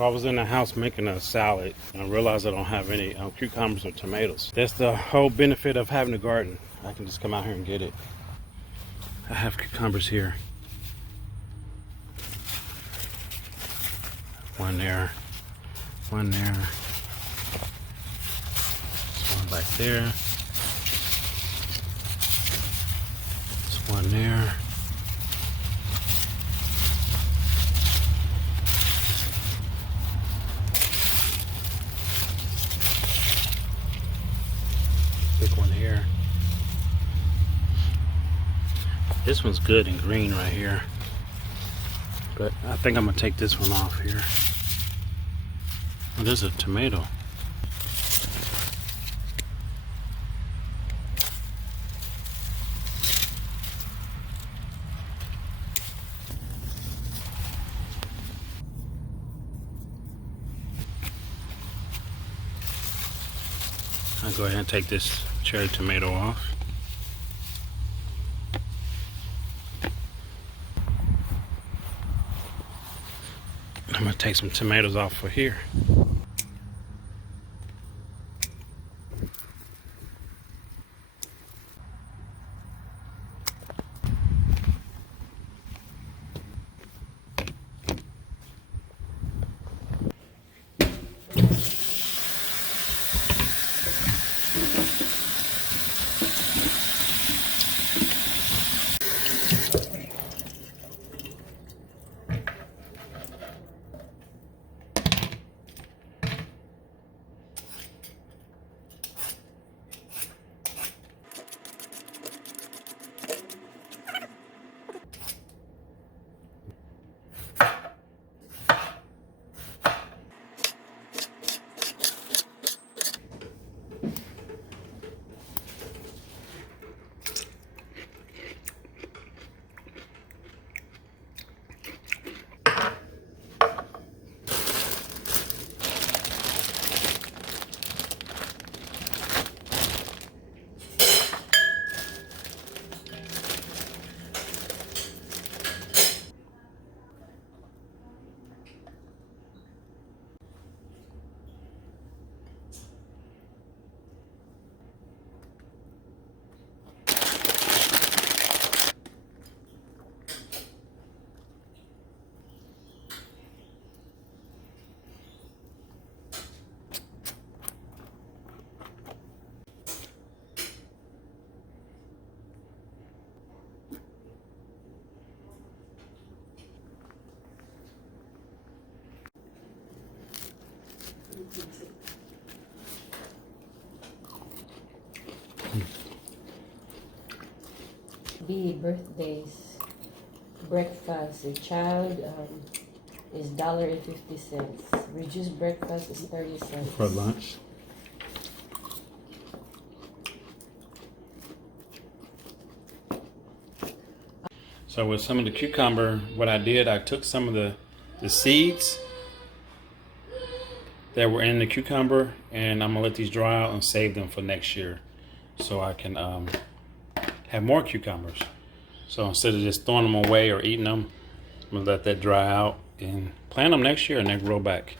So I was in the house making a salad and I realized I don't have any cucumbers or tomatoes. That's the whole benefit of having a garden. I can just come out here and get it. I have cucumbers here. One there, one there. There's one back there. There's one there. Big one here. This one's good and green right here. But I think I'm gonna take this one off here. Oh, there's a tomato. I'll go ahead and take this cherry tomato off. I'm gonna take some tomatoes off for here. Birthdays, breakfast, a child is $1.50. Reduced breakfast is 30 cents. For lunch. So with some of the cucumber, what I did, I took some of the seeds that were in the cucumber, and I'm gonna let these dry out and save them for next year, so I can have more cucumbers. So instead of just throwing them away or eating them, I'm gonna let that dry out and plant them next year and they grow back.